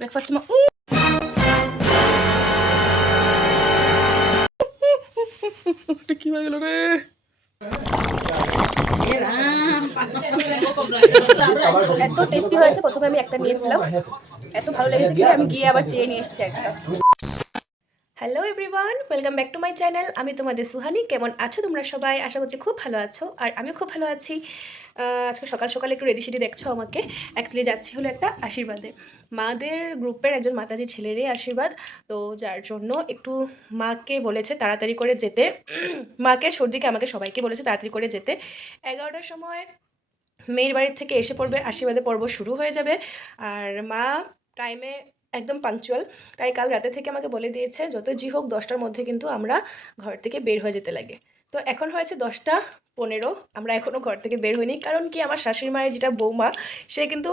Breakfast কি হয়ে গেল রে? এত টেস্টি হয়েছে, প্রথমে আমি একটা নিয়েছিলাম, এত ভালো লেগেছে কি আমি গিয়ে আবার চেয়ে নিয়ে এসেছি একটা। Hello everyone, welcome back to my channel. আমি তোমাদের সুহানি। কেমন আছো তোমরা সবাই? আশা করছি খুব ভালো আছো, আর আমিও খুব ভালো আছি। আজকে সকাল সকাল একটু রেডি সেডি দেখছো আমাকে। অ্যাকচুয়ালি যাচ্ছি হলো একটা আশীর্বাদে, মাদের গ্রুপের একজন মাতাজি ছেলেরই আশীর্বাদ। তো যার জন্য একটু মাকে বলেছে তাড়াতাড়ি করে যেতে, মাকে সর্দিকে আমাকে সবাইকে বলেছে তাড়াতাড়ি করে যেতে। 11টার সময় মেয়ের বাড়ির থেকে এসে পড়বে, আশীর্বাদে পর্ব শুরু হয়ে যাবে। আর মা টাইমে একদম পাংচুয়াল, তাই কাল রাতে থেকে আমাকে বলে দিয়েছে যত জি হোক 10টার মধ্যে কিন্তু আমরা ঘর থেকে বের হয়ে যেতে লাগে। তো এখন হয়েছে 10টা 15, আমরা এখনও ঘর থেকে বের হইনি। কারণ কি, আমার শাশুড়ি মায়ের যেটা বৌমা, সে কিন্তু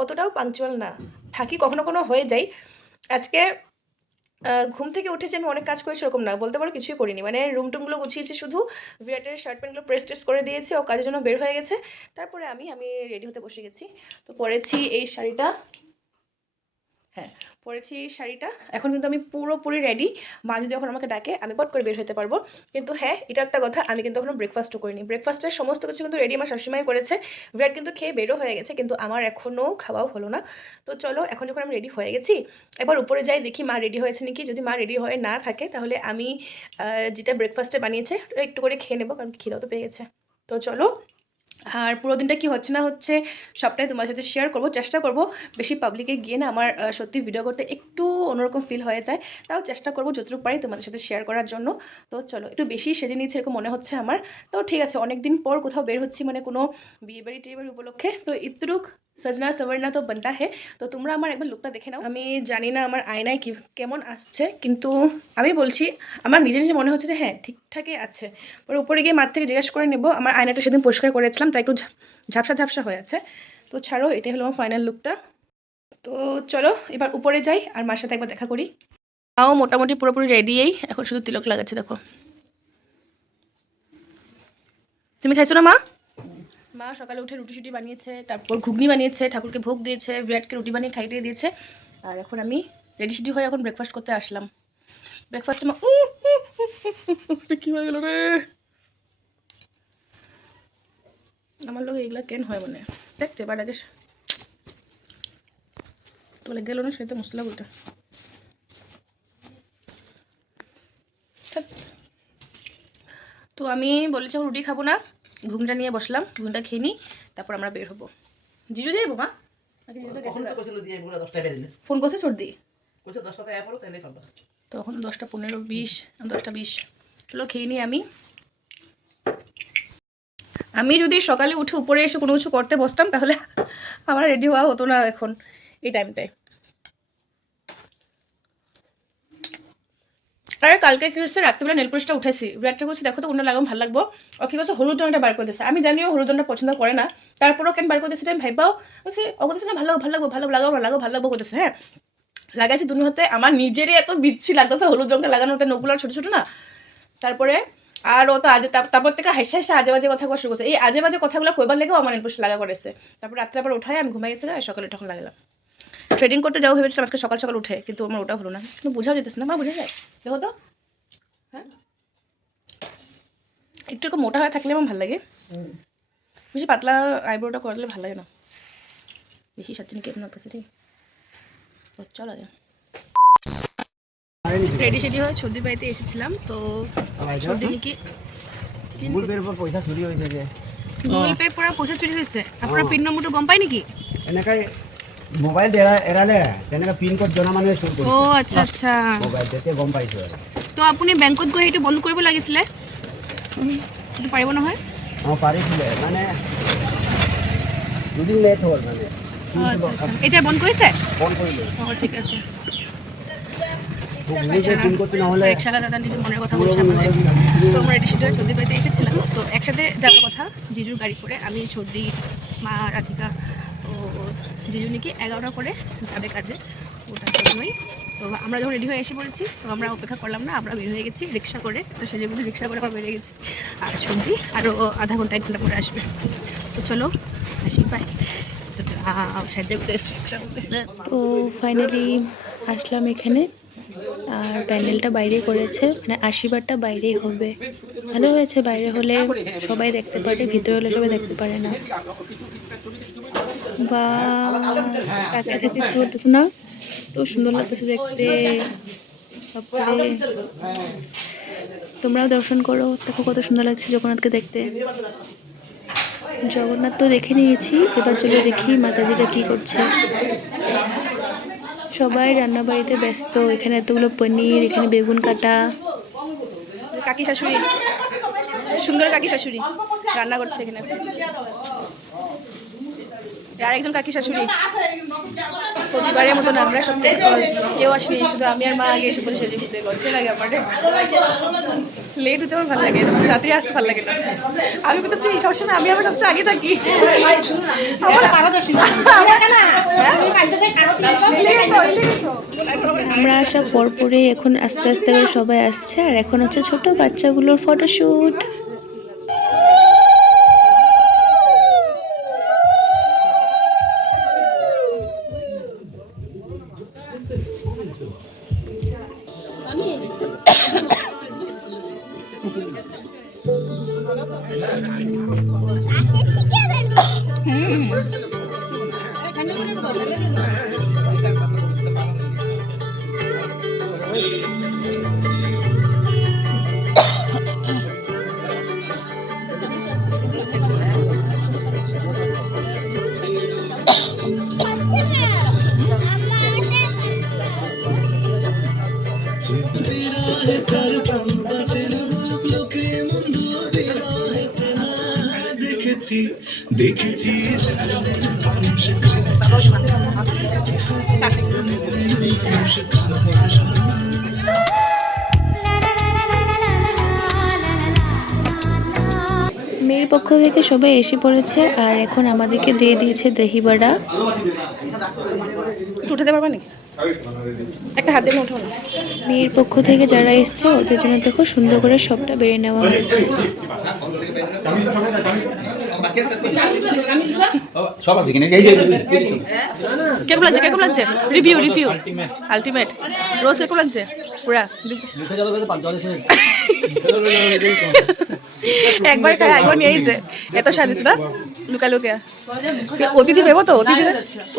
অতটাও পাংচুয়াল না, থাকি কখনো কোনো হয়ে যাই। আজকে ঘুম থেকে উঠেছি, আমি অনেক কাজ করেছি এরকম না, বলতে পারো কিছুই করিনি। মানে রুম টুমগুলো গুছিয়েছি, শুধু বিরাটের শার্ট প্যান্টগুলো প্রেস টেস করে দিয়েছি, ও কাজের জন্য বের হয়ে গেছে। তারপরে আমি রেডি হতে বসে গেছি। তো পরেছি এই শাড়িটা, হ্যাঁ পরেছি এই শাড়িটা। এখন কিন্তু আমি পুরোপুরি রেডি। মা যদি যখন আমাকে ডাকে আমি পট করে বের হতে পারবো। কিন্তু হ্যাঁ, এটা একটা কথা, আমি কিন্তু এখনও ব্রেকফাস্টও করিনি। ব্রেকফাস্টের সমস্ত কিছু কিন্তু রেডি আমার শাশুড়িমাই করেছে। বিরাট কিন্তু খেয়ে বেরও হয়ে গেছে, কিন্তু আমার এখনও খাওয়াও হলো না। তো চলো, এখন যখন আমি রেডি হয়ে গেছি, এবার উপরে যাই, দেখি মা রেডি হয়েছে নাকি। যদি মা রেডি হয়ে না থাকে তাহলে আমি যেটা ব্রেকফাস্টে বানিয়েছে একটু করে খেয়ে নেবো, কারণ খিদাও তো পেয়ে গেছে। তো চলো, আর পুরো দিনটা কি হচ্ছে না হচ্ছে সবটাই তোমার সাথে শেয়ার করব, চেষ্টা করব। বেশি পাবলিকে গিয়ে না আমার সত্যি ভিডিও করতে একটু অন্যরকম ফিল হয়ে যায়, তাও চেষ্টা করব যতটুকু পারি তোমাদের সাথে শেয়ার করার জন্য। তো চলো, একটু বেশি সেজে নিয়েছি এরকম মনে হচ্ছে আমার। তো ঠিক আছে, অনেক দিন পর কোথাও বের হচ্ছি, মানে কোনো বিয়েবাড়ি টিয়েবাড়ি উপলক্ষে, তো ইতরুক সজনা সবরনা তো বানতা হে। তো তোমরা আমার একবার লুকটা দেখে নাও। আমি জানি না আমার আয়নায় কি কেমন আসছে, কিন্তু আমি বলছি আমার নিজে নিজে মনে হচ্ছে যে হ্যাঁ ঠিকঠাকই আছে। ওর উপরে গিয়ে মার থেকে জিজ্ঞেস করে নেবো। আমার আয়নাটা সেদিন পরিষ্কার করেছিলাম, তাই একটু ঝাপসা ঝাপসা হয়ে আছে। তো ছাড়ো, এটাই হলো আমার ফাইনাল লুকটা। তো চলো এবার উপরে যাই আর মার সাথে একবার দেখা করি। মাও মোটামুটি পুরোপুরি রেডিই, এখন শুধু তিলক লাগাচ্ছে। দেখো, তুমি খাইছো না মা? মা সকালে উঠে রুটি শুটি বানিয়েছে, তারপর ঘুগনি বানিয়েছে, ঠাকুরকে ভোগ দিয়েছে, বিরাটকে রুটি বানিয়ে খাইয়ে দিয়েছে। আর এখন আমি রেডি সেডি হয়ে এখন ব্রেকফাস্ট করতে আসলাম। ব্রেকফাস্টে মা কি হয়ে গেল রে? আমার লোক এগুলা কেন হয় মনে দেখছে, বাট আগে তোলে গেল না সেটা মশলা বলটা। তো আমি বলেছি রুটি খাবো না, ঘুমটা নিয়ে বসলাম, ঘুমটা খেয়ে নিই, তারপর আমরা বের হবো। জিজু যাইবো মা? ফোন করছে সর্দি, তখন 10টা 15 20, 10টা 20। চলো খেয়ে নিই। আমি যদি সকালে উঠে উপরে এসে কোনো কিছু করতে বসতাম তাহলে আমার রেডি হওয়া হতো না এখন এই টাইমটায়। আরে কালকে কি হচ্ছে, রাত্রিবেলা নেল পলিশটা উঠেছি, বিরাটটা করছি দেখো তো কোনটা লাগাম ভালো লাগবো। ও কি করছে, হলুদ রঙটা বার করে দিচ্ছে। আমি জানিও হলুদ রঙটা পছন্দ করে না, তারপরও কেন বার করে দিচ্ছে আমি ভাইবাও বলছি, ও করতেছে না ভালো ভালো লাগবো, ভালো লাগাবো ভালো লাগবো করতেছে। হ্যাঁ লাগাইছি দুনি হতে, আমার নিজেরই এত বিচ্ছি লাগতেছে হলুদ রঙটা লাগানোতে, নখগুলো ছোটো ছোটো না। তারপরে আর ও তো তারপর থেকে হাসে হাসে আজে বাজে কথা শুরু করছে। এই আজে বাজে কথাগুলো কইবার লেগেও আমার নেল পলিশ লাগা করেছে। তারপর রাত্রে আবার উঠায় আমি ঘুমাই গেছি, সকালে তখন লাগালাম। ট্রেডিং করতে যাও ভেবেছিলাম আজকে সকাল সকাল উঠে, কিন্তু আমার ওটা হলো না। কিন্তু বোঝাও যেতেছে না, মা বোঝা যায় দেখো তো। হ্যাঁ একটু একটু মোটা হয়ে থাকলে আমার ভালো লাগে, বেশি পাতলা আইব্রোটা করলে ভালো লাগে না। বেশি সাথে নাকি আপনার কাছে ঠিক লজ্জা লাগে। রেডি সেডি হয়ে সর্দি বাড়িতে এসেছিলাম, তো সর্দি নাকি গুগল পের উপর পয়সা চুরি হয়েছে। যে গুগল পে পর পয়সা চুরি হয়েছে, আপনার পিন নম্বরটা গম পাই নাকি? এনেকাই মোবাইল এরালে তেনেকা পিন কোড জনা মানে চুরি কৰিছে। ও আচ্ছা আচ্ছা, মোবাইল দেখে গম পাইছো। তো আপুনি বেংকত গৈ এইটো বন্ধ কৰিব লাগিছিলে, এইটো পাৰিব নহয়? অঁ পাৰিছিলে, মানে দুদিন লেট হ'ল মানে। আচ্ছা আচ্ছা, এতিয়া বন্ধ কৰিছে? বন্ধ কৰিলে। অঁ ঠিক আছে। রিক্সাওয়ালা দাদা নিজের মনের কথা বলছে আমাদের। তো আমরা রেডি সেডি সর্দি বাড়িতে এসেছিলাম, তো একসাথে যাওয়ার কথা জিজুর গাড়ি করে, আমি সর্দি মা রাধিকা। তো জিজু নাকি 11টা করে যাবে কাজে, ওটার জন্যই। তো আমরা যখন রেডি হয়ে এসে পড়েছি, তো আমরা অপেক্ষা করলাম না, আমরা বের হয়ে গেছি রিক্সা করে। তো সেজেগুলো রিক্সা করে আমরা বেরিয়ে গেছি, আর সর্দি আরও আধা ঘন্টা 1 ঘন্টা পরে আসবে। তো চলো আসি, বাই। তো ফাইনালি আসলাম এখানে, আর প্যান্ডেলটা বাইরে করেছে, মানে আশীর্বাদটা বাইরেই হবে। ভালো হয়েছে, বাইরে হলে সবাই দেখতে পারে, ভিতরে হলে সবাই দেখতে পারে না। বা তাকিয়ে থাকতে ইচ্ছে করতেছে না, তো সুন্দর লাগতেছে দেখতে। বাপরে, তোমরাও দর্শন করো, দেখো কত সুন্দর লাগছে জগন্নাথকে দেখতে। জগন্নাথ তো দেখে নিয়েছি, এবার চলো দেখি মাতাজিটা কি করছে। সবাই রান্না বাড়িতে ব্যস্ত, এখানে এতগুলো পনির, এখানে বেগুন কাটা। কাকি শাশুড়ি, সুন্দর কাকি শাশুড়ি রান্না করছে এখানে। আরেকজন কাকি শাশুড়ি। প্রতিবারের মতন আমরা সব কেউ আসেনি, শুধু আমি আর মা আগে এসে বলে সেজে গুছে। লজ্জা লাগে আমার, লেট হতে আমার ভালো লাগে, রাত্রি আসতে ভালো লাগে না। আমি বলতেছি সবসময় আমি আবার সবচেয়ে আগে থাকি। আমরা আসা পরপরে এখন আস্তে আস্তে করে সবাই আসছে, আর এখন হচ্ছে ছোট বাচ্চাগুলোর ফটোশুট। দেখেছি মেয়ের পক্ষ থেকে সবাই এসে পড়েছে, আর এখন আমাদেরকে দিয়ে দিয়েছে দহি বড়া। উঠাতে পারবা নাকি? একটা হাত দিয়ে উঠাও না। মেয়ের পক্ষ থেকে যারা এসছে ওদের জন্য দেখো সুন্দর করে সবটা বেড়ে নেওয়া হয়েছে। সব আছে কিনা? কেমন লাগছে, কেমন লাগছে? Review review ultimate. রোজ কেমন লাগছে? পুরা একবার নিয়ে এসে এত স্বাদ হয়েছে না, লুকা লুকা। অতিথি পাইব তো,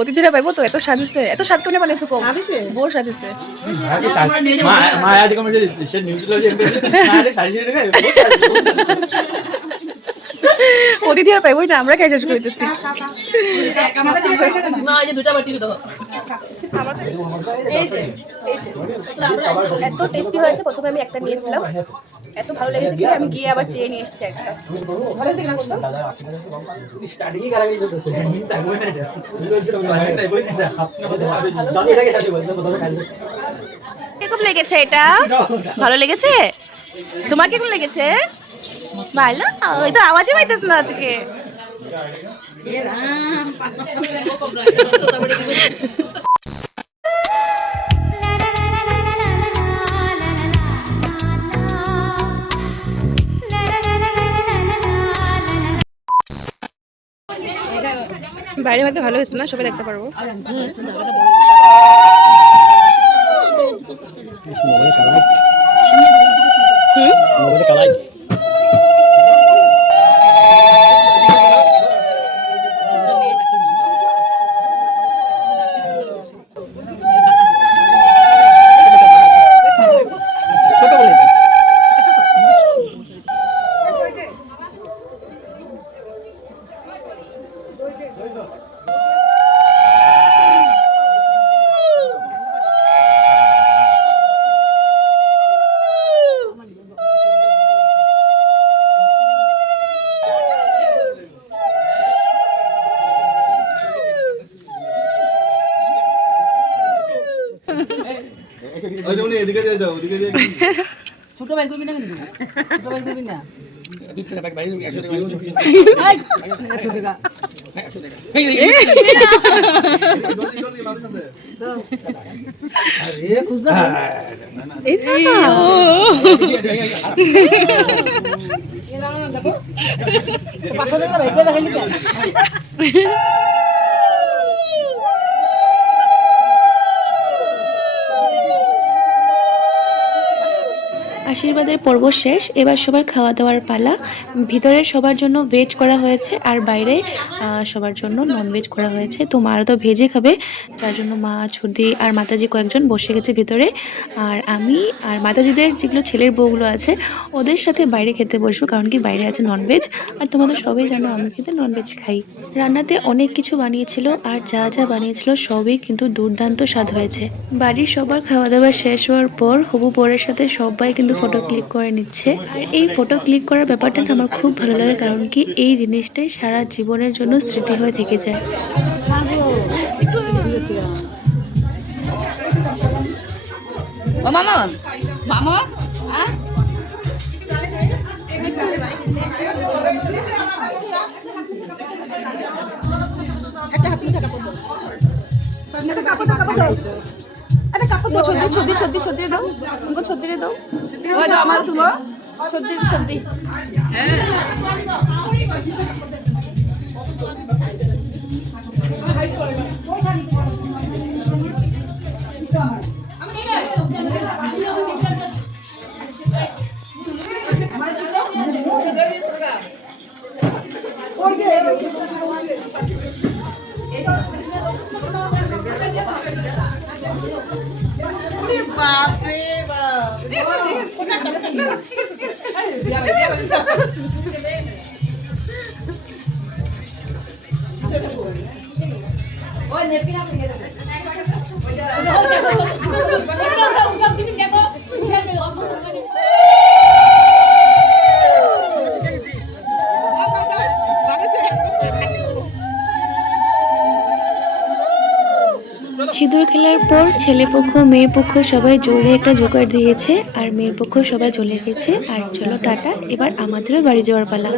অতিথিরা পাইব তো, এত স্বাদ হয়েছে। এত স্বাদ কেমন বানাইছো? কম বহু স্বাদ হয়েছে। অতিথিরা পাইবই না, আমরা খাই শেষ করতেছি। এত টেস্টি হয়েছে, প্রথমে আমি একটা নিয়েছিলাম, এত ভালো লেগেছে কি আমি গিয়ে আবার চেয়ে নিয়ে এসেছি একটা। ভালো হয়েছে কিনা বলতো? কিরকম লেগেছে এটা? ভালো লেগেছে? তোমার কিরকম লেগেছে? ভালো? ওই তো আওয়াজই পাইতেছ না আজকে। বাইরে হয়তো ভালো হয়েছে না, সবাই দেখতে পারবো। এদিকে দিয়ে যাও, ওদিকে দিয়ে ছোট বাইক করবি না কিন্তু, ছোট বাইক করবি না। আশীর্বাদের পর্ব শেষ, এবার সবার খাওয়া দাওয়ার পালা। ভিতরে সবার জন্য ভেজ করা হয়েছে আর বাইরে সবার জন্য নন ভেজ করা হয়েছে। তো মারা তো ভেজে খাবে, যার জন্য মা, ছুটি আর মাতাজি কয়েকজন বসে গেছে ভিতরে। আর আমি আর মাতাজিদের যেগুলো ছেলের বউগুলো আছে ওদের সাথে বাইরে খেতে বসবো, কারণ কি বাইরে আছে ননভেজ। আর তোমরা সবাই জানো আমি কিন্তু ননভেজ খাই। রান্নাতে অনেক কিছু বানিয়েছিল আর যা যা বানিয়েছিল সবই কিন্তু দুর্দান্ত স্বাদ হয়েছে। বাড়ির সবার খাওয়া দাওয়া শেষ হওয়ার পর হবু বরের সাথে সবাই কিন্তু ফটো ক্লিক করে নিচ্ছে। আর এই ফটো ক্লিক করার ব্যাপারটা না আমার খুব ভালো লাগে, কারণ কি এই জিনিসটাই সারা জীবনের জন্য স্মৃতি হয়ে থেকে যায়। ও মামা মামা হ্যাঁ একটা হাতি ছাটা করব একটা কাপড় দাও একটা কাপড় দাও ছদ্দি দাও উনকো ছদ্দি দাও ওই দাও আমার তুলো ছদ্দি হ্যাঁ সিঁদুর খেলার পর ছেলে পক্ষ মেয়ে পক্ষ সবাই জোরে একটা জোগাড় দিয়েছে আর মেয়ের পক্ষ সবাই চলে গেছে। আর চলো টাটা, এবার আমাদেরও বাড়ি যাওয়ার পালা।